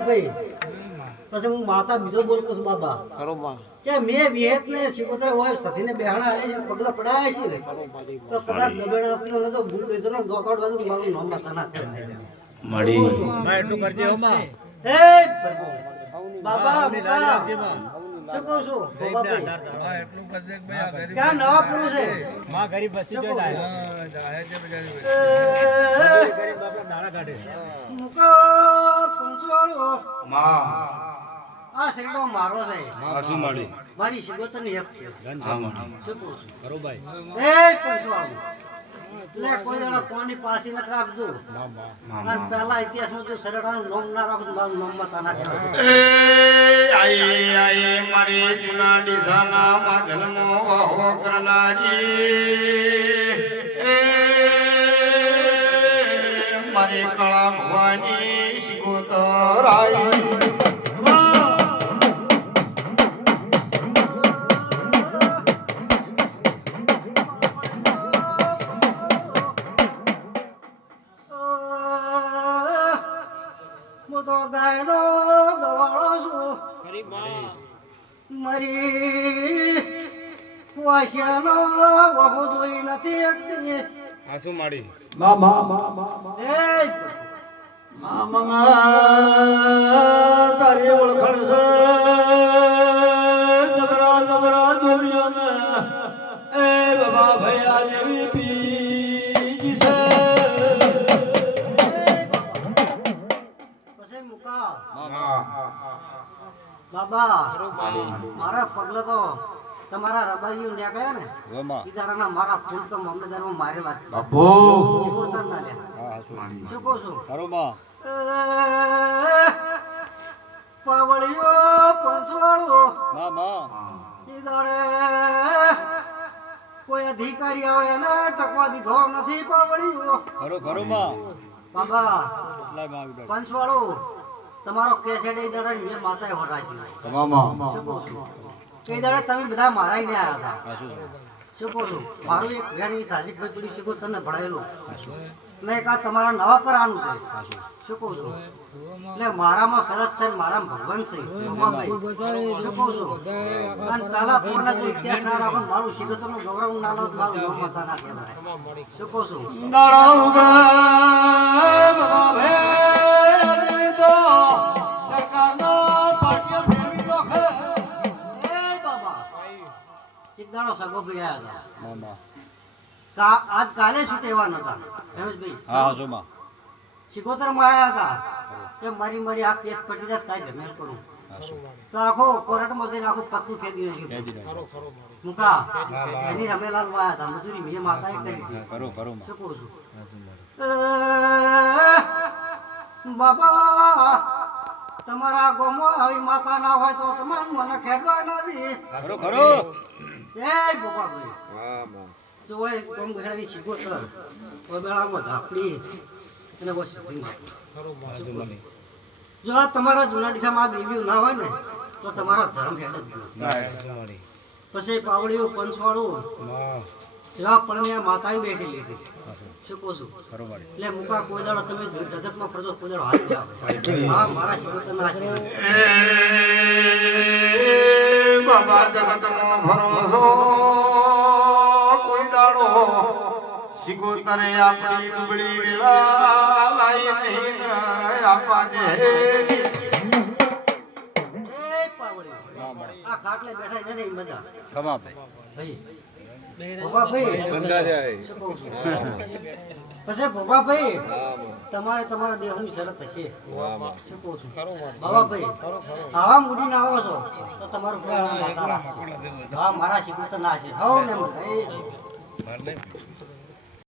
ભાઈ પછી હું માતા બીજો બોલતો છું બાબા કે મેં વિહેત ને શિકોતરે હોય સતીને બેહાડા આવે છે પગલા પડાયા છે ને તો કદાચ દબેડા ને તો ભૂલ બેજો ને દોકાડ બાજુ મારું નામ લખના કરે મળી ભાઈ એટલું કરજે હો માં હે પ્રભુ બાબા શું કહું છું બાબા ભાઈ એટલું કરજે કે ભાઈ આ ગરીબ ક્યાં નવા પુરુષ છે માં ગરીબ બચી જો જાય જાય છે ગરીબ બાપા નાણા કાઢે મુકો પંચવાળો માં આ શરીરો મારો છે આસુ મળી મારી શિકોતરની એક છે હા મળી શું કહું છું કરો ભાઈ એ પંચવાળો એટલે કોઈ જણા કોની પાસી ન રાખજો અને પહેલા ઇતિહાસમાં જો સરડાનું નામ ના રાખો તો મારું નામ મત ના કહેવાય એ આઈ આઈ મારી જૂના ડીસાના માં જન્મો વાહો કરનારી એ મારી કળા ભવાની શિકોતરાઈ હું તો ગાયનો ગવાળો છું મારી વાસ્યાનો વહુ જોઈ નથી એકતી આસુ મળી એ તારી ઓળખાણ છે જબરા જબરા જોડિયો ને એ બાબા ભૈયા જેવી પીજી છે પછી મુકા બાબા મારા પગલે તો તમારા રબાઈઓ નીકળ્યા ને ઈ દાડાના મારા ફૂલ તો મામલતદારમાં મારેલા જ છે શિકોતર ના લ્યા શું કહું છું પાવળીઓ પંચવાળો ઈ દાડે કોઈ અધિકારી આવે એને ટકવા દીધો નથી પાવળીઓ બાબા પંચવાળો તમારો કેસેડ એ દાડે મેં માતાએ હોરાશી શું કહું છું એ દાડે તમે બધા મારાઈને આવ્યા હતા શું કહું છું મારું એક વેણી ધાર્મિક ભાઈ શીખું તમને ભણાયેલું ને એક આ તમારા નવા પર આનું છે શું કહું છું એટલે મારામાં શરત છે ને મારામાં ભગવાન છે શું કહું છું અને પહેલા પૂર્ણ જો ઇતિહાસ ના રાખો ને મારું શિખતરનું ગૌરવ ના લો મારું નામ માતા ના કહેવાય શું કહું છું દાડા ઉગા બાબા ભૈયા તો સરકારનો પાટિયો ફેરવી નાખે એ બાબા એક દાડો સગો ભાઈ આવ્યા હતા આજ કાલે શું કહેવાના હતા રમેશભાઈ શિકોતર માં આવ્યા હતા કે મારી મારી આ કેસ પટી જાય તારી રમેશ કરું તો આખો કોર્ટમાં જઈને આખું પત્તું ફેંકી રહ્યું મુકા એની રમેલાલ માં આવ્યા હતા મજૂરી મેં માતાએ કરી હતી શું કહું છું બાબા તમારા ગોમો આવી માતા ના હોય તો તમારે મને ખેડવા નથી એ બાબા ભાઈ જો એ કોમ ઘડાવી શિકોતર ઓબેળામાં ધાપડી અને બસ જો આ તમારા જૂના ડીસામાં દેવીઓ ના હોય ને તો તમારો ધર્મ હેડ જ પછી પાવડીઓ પંચવાળું જેવા પણ માતાએ બેઠેલી હતી શું કહું છું એટલે મુકા કોઈ દાડો તમે જગતમાં ફરજો કોઈ દાડો હાથ આવે હા મારા શિકોતર ના છે બાબા જગતમાં ભરોસો કોઈ દાડો શિકોતરે આપણી દુબળી વેળા લાઈ નહીં આપા દે એ પાવડીઓ આ ખાટલે બેઠા છે ને એ મજા ભાઈ ભોપાભાઈ શું કહું છું પછી ભોપાભાઈ તમારે તમારા દેહની શરત હશે શું કહું છું બાબાભાઈ આવા મૂડી ના આવો છો તો તમારું હા મારા શિકોતર ના છે હો ને